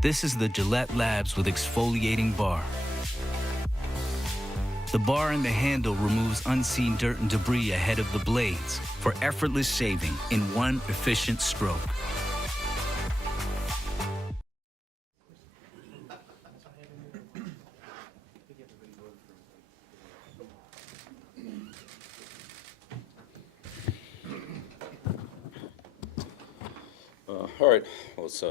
This is the Gillette Labs with exfoliating bar. The bar and the handle removes unseen dirt and debris ahead of the blades for effortless shaving in one efficient stroke. All right, well, it's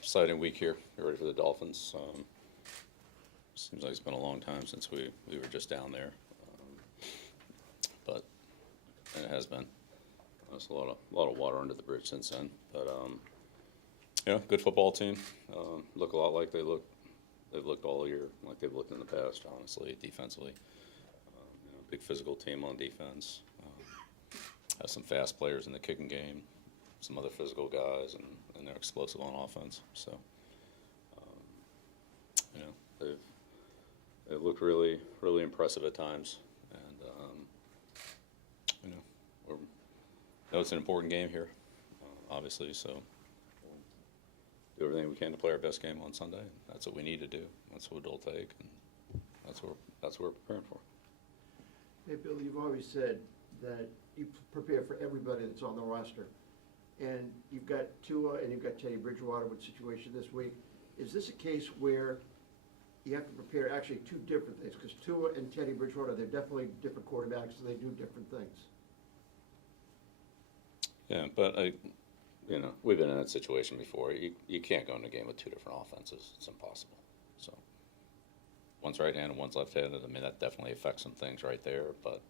exciting week here. Get ready for the Dolphins. Seems like it's been a long time since we were just down there, but and it has been. There's a lot of water under the bridge since then. But good football team. Look a lot like they've looked all year, like they've looked in the past. Honestly, defensively, big physical team on defense. Has some fast players in the kicking game. Some other physical guys, and they're explosive on offense. So, they've looked really, really impressive at times. And, it's an important game here, obviously. So, we'll do everything we can to play our best game on Sunday. That's what we need to do. That's what it'll take, and that's what we're preparing for. Hey, Bill, you've always said that you prepare for everybody that's on the roster. And you've got Tua and you've got Teddy Bridgewater with the situation this week. Is this a case where you have to prepare actually two different things? Because Tua and Teddy Bridgewater, they're definitely different quarterbacks, so they do different things. Yeah, but we've been in that situation before. You can't go in a game with two different offenses. It's impossible. So one's right-handed, one's left-handed. I mean, that definitely affects some things right there. But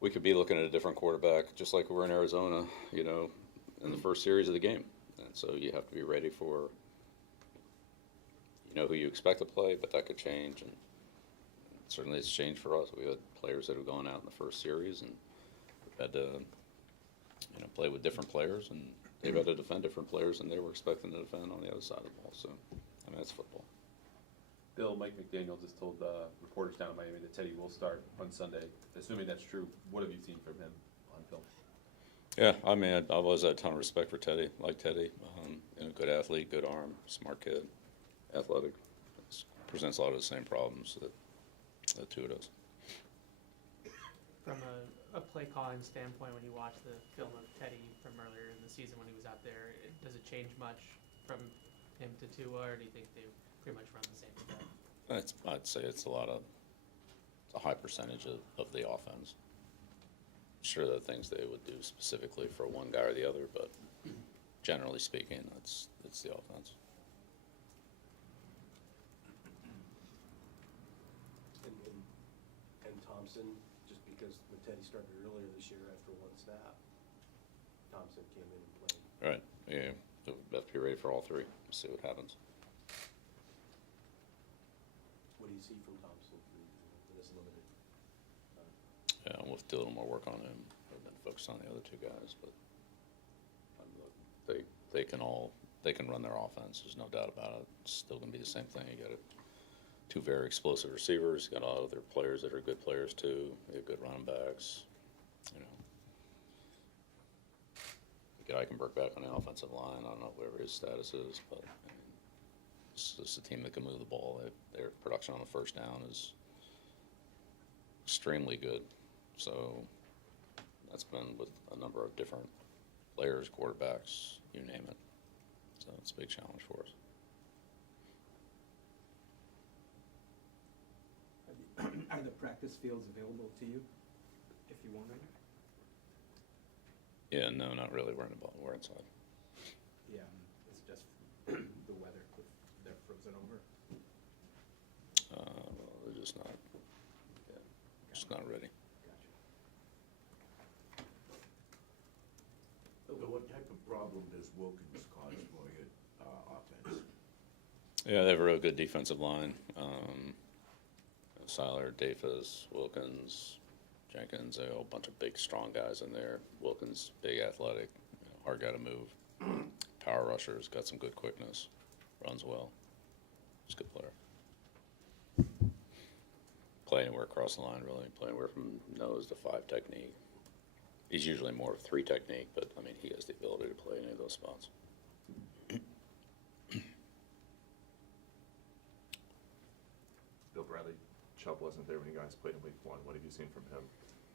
we could be looking at a different quarterback, just like we were in Arizona, in the first series of the game. And so you have to be ready for, who you expect to play, but that could change. And certainly it's changed for us. We had players that have gone out in the first series, and we've had to, play with different players, and they've had to defend different players than they were expecting to defend on the other side of the ball. So, that's football. Bill, Mike McDaniel just told reporters down in Miami that Teddy will start on Sunday. Assuming that's true, what have you seen from him on film? Yeah, I mean, I've always had a ton of respect for Teddy. Like Teddy, good athlete, good arm, smart kid, athletic. Presents a lot of the same problems that Tua does. From a play calling standpoint, when you watch the film of Teddy from earlier in the season when he was out there, does it change much from him to Tua, or do you think they pretty much run the same play? I'd say it's a high percentage of the offense. Sure, there are things they would do specifically for one guy or the other, but generally speaking, it's the offense. And Thompson, just because when Teddy started earlier this year after one snap, Thompson came in and played. Right. Yeah. So we have to be ready for all three. See what happens. What do you see from Thompson in this limited time? Yeah, we'll have to do a little more work on him. We've been focused on the other two guys, but they can run their offense. There's no doubt about it. It's still going to be the same thing. You got two very explosive receivers. You got all other players that are good players too. You have good running backs. The guy can work back on the offensive line. I don't know whatever his status is, but it's just a team that can move the ball. Their production on the first down is extremely good. So that's been with a number of different players, quarterbacks, you name it. So it's a big challenge for us. Are the practice fields available to you if you want them? Yeah, no, not really. We're inside. Yeah, it's just the weather. They're frozen over. They're just not ready. Gotcha. What type of problem does Wilkins cause for your offense? Yeah, they have a real good defensive line. Seiler, Davis, Wilkins, Jenkins, they have a bunch of big, strong guys in there. Wilkins, big, athletic, hard guy to move. Power rushers, got some good quickness, runs well. He's a good player. Play anywhere across the line, really. Play anywhere from nose to 5 technique. He's usually more of 3 technique, but, I mean, he has the ability to play any of those spots. Bill Bradley Chubb wasn't there when you guys played in week 1. What have you seen from him?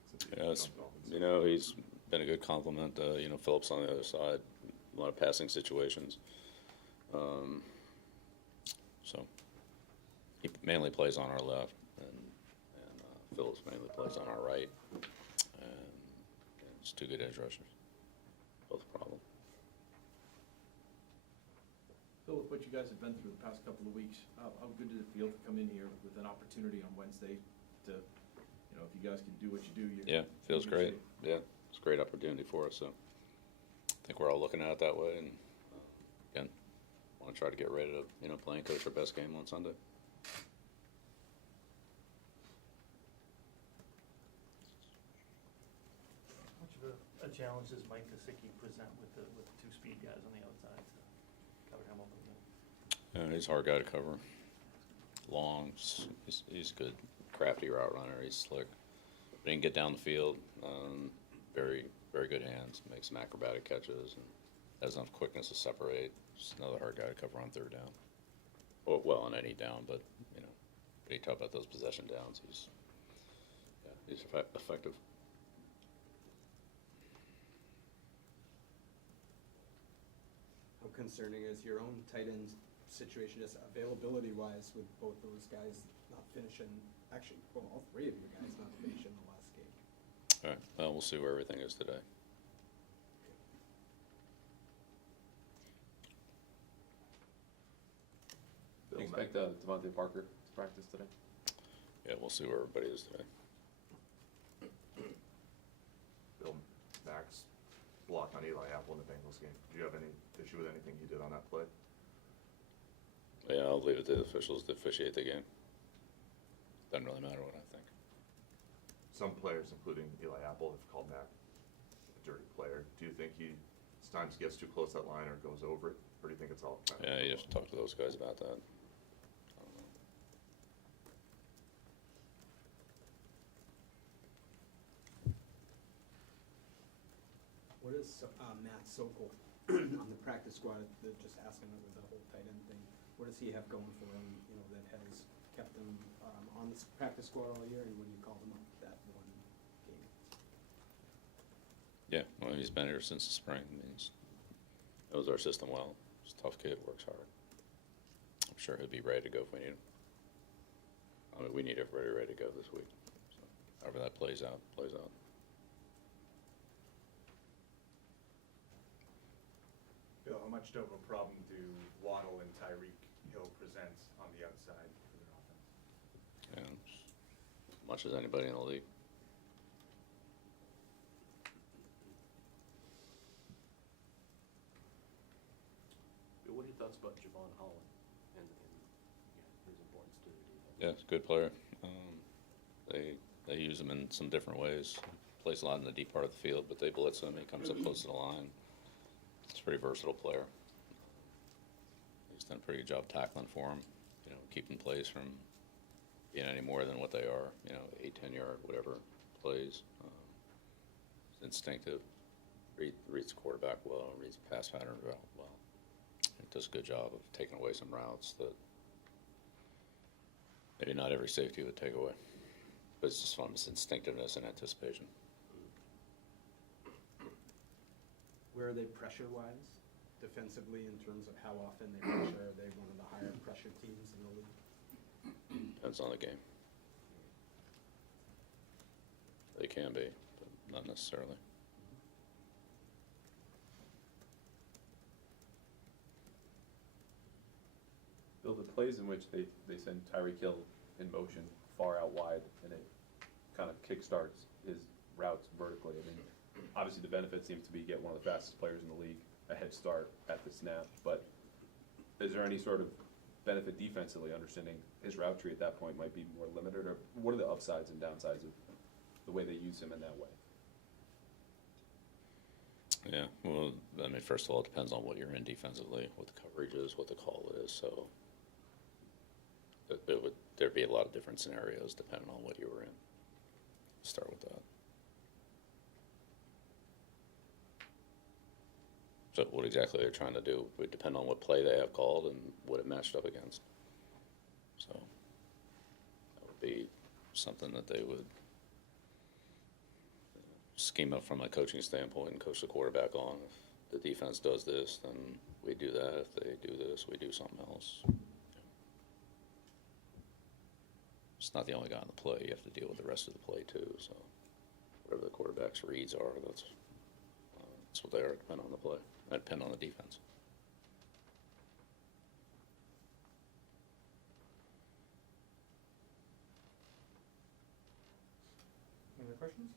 Since he's Yeah, it's, on Dolphins? you know, he's been a good compliment. You know, Phillips on the other side, a lot of passing situations. So he mainly plays on our left, and Phillips mainly plays on our right. And it's two good edge rushers. Both a problem. Bill, with what you guys have been through the past couple of weeks, how good did it feel to come in here with an opportunity on Wednesday to, you know, if you guys can do what you do, you're. Yeah, feels in good great. shape? Yeah, it's a great opportunity for us. So I think we're all looking at it that way. And again, want to try to get ready to, you know, play and coach our best game on Sunday. How much of a challenge does Mike Gesicki present with the two speed guys on the outside to cover him over the middle? He's a hard guy to cover. Long, he's good, crafty route runner. He's slick. But he can get down the field. Very, very good hands. Makes some acrobatic catches and has enough quickness to separate. Just another hard guy to cover on third down. Well, on any down, but you know, when you talk about those possession downs, he's effective. How concerning is your own tight end situation, just availability-wise, with both those guys not finishing, actually, well, all three of you guys not finishing the last game? All right. Well, we'll see where everything is today. Do you expect Devontae Parker to practice today? Yeah, we'll see where everybody is today. Bill, Max blocked on Eli Apple in the Bengals game. Do you have any issue with anything he did on that play? Yeah, I'll leave it to the officials to officiate the game. Doesn't really matter what I think. Some players, including Eli Apple, have called Mac a dirty player. Do you think he sometimes gets too close to that line or goes over it? Or do you think it's all kind of Yeah, you have to talk to those guys about that. I don't know. What is Matt Sokol on the practice squad, just asking with the whole tight end thing, what does he have going for him, you know, that has kept him on the practice squad all year, and when you called him up that one game? Yeah, well, he's been here since the spring. I mean, knows our system well. He's a tough kid, works hard. I'm sure he'll be ready to go if we need him. I mean, we need everybody ready to go this week. So, however that plays out, plays out. Bill, how much of a problem do Waddle and Tyreek Hill present on the outside for their offense? Yeah, as much as anybody in the league. Bill, what are your thoughts about Javon Holland and his importance to the defense? Yeah, it's a good player. They use him in some different ways. Plays a lot in the deep part of the field, but they blitz him. He comes up close to the line. He's a pretty versatile player. He's done a pretty good job tackling for him. You know, keeping plays from being any more than what they are. You know, 8, 10-yard, whatever plays. He's instinctive. Reads the quarterback well. Reads the pass pattern well. He does a good job of taking away some routes that maybe not every safety would take away. But it's just from his instinctiveness and anticipation. Where are they pressure-wise, defensively, in terms of how often they pressure? Are they one of the higher pressure teams in the league? Depends on the game. They can be, but not necessarily. Bill, the plays in which they send Tyreek Hill in motion far out wide and it kind of kickstarts his routes vertically. I mean, obviously the benefit seems to be get one of the fastest players in the league a head start at the snap, but is there any sort of benefit defensively, understanding his route tree at that point might be more limited, or what are the upsides and downsides of the way they use him in that way? Yeah, well, I mean, first of all, it depends on what you're in defensively, what the coverage is, what the call is. So there'd be a lot of different scenarios depending on what you were in. Start with that. So what exactly they're trying to do would depend on what play they have called and what it matched up against. So be something that they would scheme up from a coaching standpoint and coach the quarterback on. If the defense does this, then we do that. If they do this, we do something else. It's not the only guy on the play. You have to deal with the rest of the play too. So whatever the quarterback's reads are, that's what they are. Depend on the play. That depend on the defense. Any other questions?